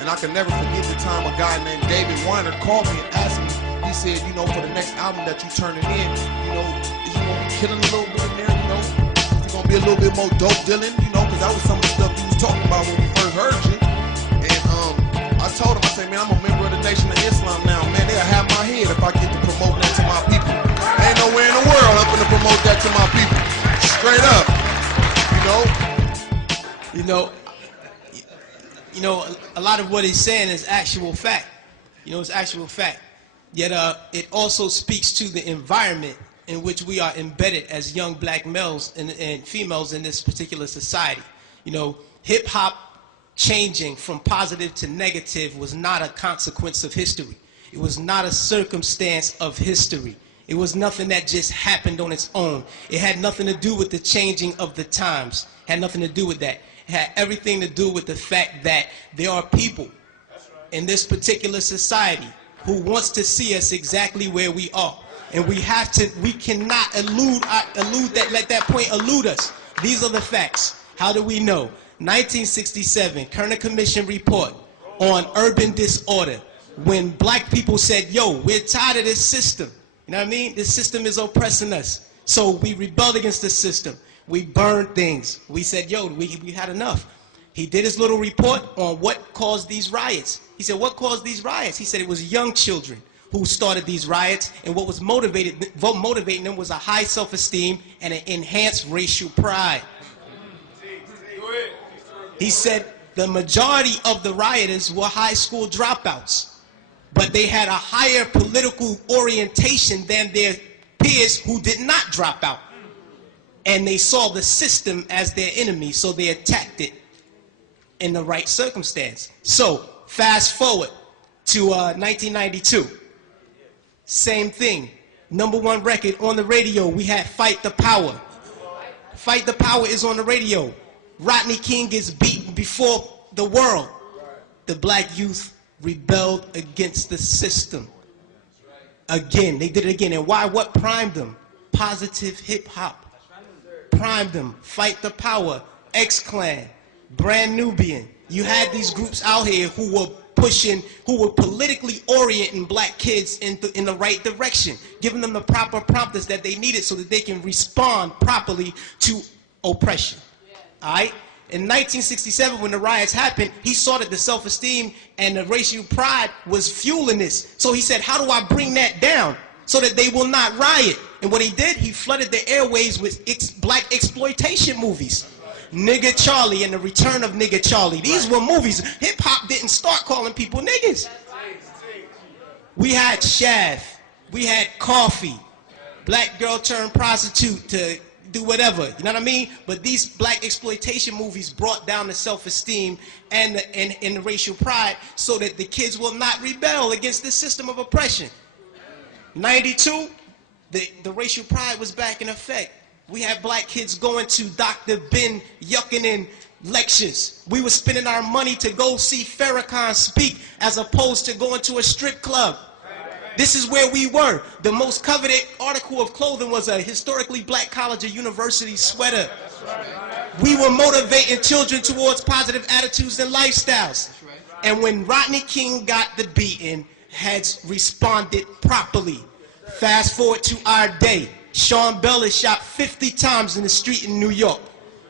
And I can never forget the time a guy named David Weiner called me and asked me, he said, you know, for the next album that you turning in, you know, is you gonna be killing a little bit in there, you know? Is it gonna be a little bit more dope dealing, you know? Because that was some of the stuff you was talking about when we first heard you. And I told him, I said, man, I'm a member of the Nation of Islam now. Man, they'll have my head if I get to promote that to my people. Ain't nowhere in the world I'm gonna promote that to my people. Straight up, you know? You know, a lot of what he's saying is actual fact. You know, it's actual fact. Yet it also speaks to the environment in which we are embedded as young black males and females in this particular society. You know, hip-hop changing from positive to negative was not a consequence of history. It was not a circumstance of history. It was nothing that just happened on its own. It had nothing to do with the changing of the times. It had nothing to do with that. It had everything to do with the fact that there are people in this particular society who wants to see us exactly where we are. And we cannot let that point elude us. These are the facts. How do we know? 1967, Kerner Commission report on urban disorder. When black people said, yo, we're tired of this system. You know what I mean? This system is oppressing us. So we rebelled against the system. We burned things. We said, yo, we had enough. He did his little report on what caused these riots. He said, what caused these riots? He said it was young children who started these riots, and what was motivating them was a high self-esteem and an enhanced racial pride. He said the majority of the rioters were high school dropouts, but they had a higher political orientation than their peers who did not drop out. And they saw the system as their enemy, so they attacked it in the right circumstance. So, fast forward to 1992. Same thing. #1 record on the radio, we had Fight the Power. Fight the Power is on the radio. Rodney King gets beaten before the world. The black youth rebelled against the system. Again, they did it again. And why? What primed them? Positive hip-hop. Primed them. Fight the Power, X-Clan, Brand Nubian. You had these groups out here who were pushing, who were politically orienting black kids in the right direction, giving them the proper prompters that they needed so that they can respond properly to oppression. All right? In 1967, when the riots happened, he saw that the self-esteem and the racial pride was fueling this. So he said, how do I bring that down so that they will not riot? And what he did, he flooded the airways with black exploitation movies. Nigga Charlie and the Return of Nigga Charlie. These were movies. Hip-hop didn't start calling people niggas. We had Shaft. We had Coffee. Black girl turned prostitute to do whatever, you know what I mean? But these black exploitation movies brought down the self-esteem and the racial pride so that the kids will not rebel against this system of oppression. 92, the racial pride was back in effect. We had black kids going to Dr. Ben Yuckinen lectures. We were spending our money to go see Farrakhan speak as opposed to going to a strip club. This is where we were. The most coveted article of clothing was a historically black college or university sweater. We were motivating children towards positive attitudes and lifestyles. And when Rodney King got the beating, heads responded properly. Fast forward to our day. Sean Bell is shot 50 times in the street in New York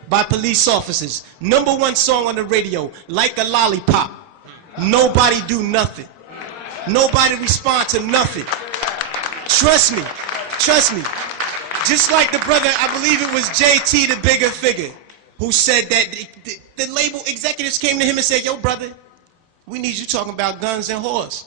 by police officers. #1 song on the radio, Like a Lollipop. Nobody do nothing. Nobody respond to nothing. Trust me, trust me. Just like the brother, I believe it was JT, the bigger figure, who said that the label executives came to him and said, yo brother, we need you talking about guns and whores.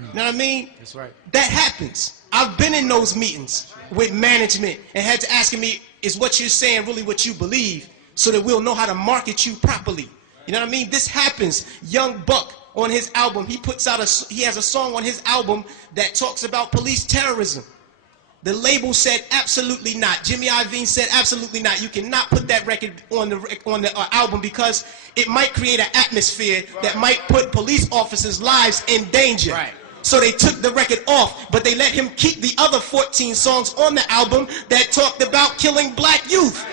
You know what I mean? That's right. That happens. I've been in those meetings with management and had to ask me, is what you're saying really what you believe, so that we'll know how to market you properly. You know what I mean? This happens. Young Buck, on his album, he has a song on his album that talks about police terrorism. The label said absolutely not. Jimmy Iovine said absolutely not. You cannot put that record on the album because it might create an atmosphere that might put police officers' lives in danger. Right. So they took the record off, but they let him keep the other 14 songs on the album that talked about killing black youth.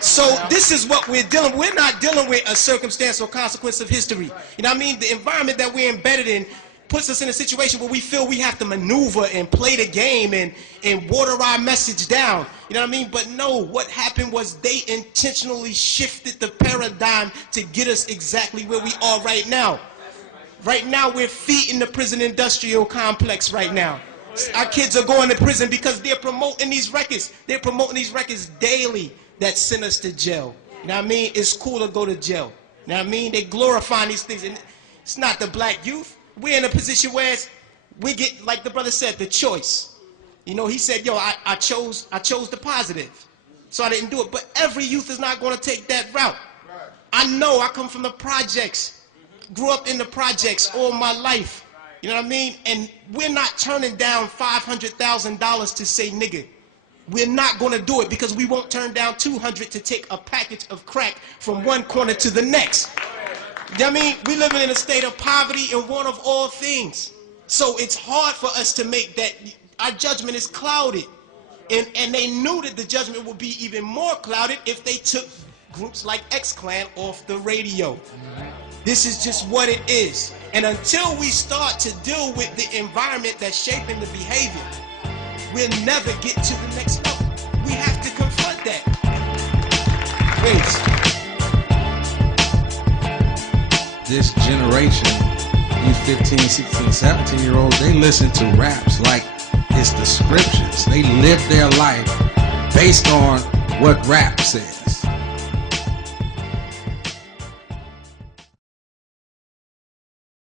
So this is what we're dealing with. We're not dealing with a circumstance or consequence of history. You know what I mean? The environment that we're embedded in puts us in a situation where we feel we have to maneuver and play the game and water our message down. You know what I mean? But no, what happened was they intentionally shifted the paradigm to get us exactly where we are right now. Right now, we're feeding the prison industrial complex right now. Our kids are going to prison because they're promoting these records. They're promoting these records daily that send us to jail. You know what I mean? It's cool to go to jail. You know what I mean? They glorifying these things. And it's not the black youth. We're in a position where we get, like the brother said, the choice. You know, he said, yo, I chose the positive. So I didn't do it. But every youth is not going to take that route. I know, I come from the projects. Grew up in the projects all my life. You know what I mean? And we're not turning down $500,000 to say nigga. We're not going to do it because we won't turn down $200 to take a package of crack from one corner to the next. You know what I mean? We living in a state of poverty and want of all things. So it's hard for us to make that. Our judgment is clouded. And they knew that the judgment would be even more clouded if they took groups like X-Clan off the radio. This is just what it is. And until we start to deal with the environment that's shaping the behavior, we'll never get to the next level. We have to confront that. Wait. This generation, these 15, 16, 17-year-olds, they listen to raps like it's the scriptures. They live their life based on what rap says.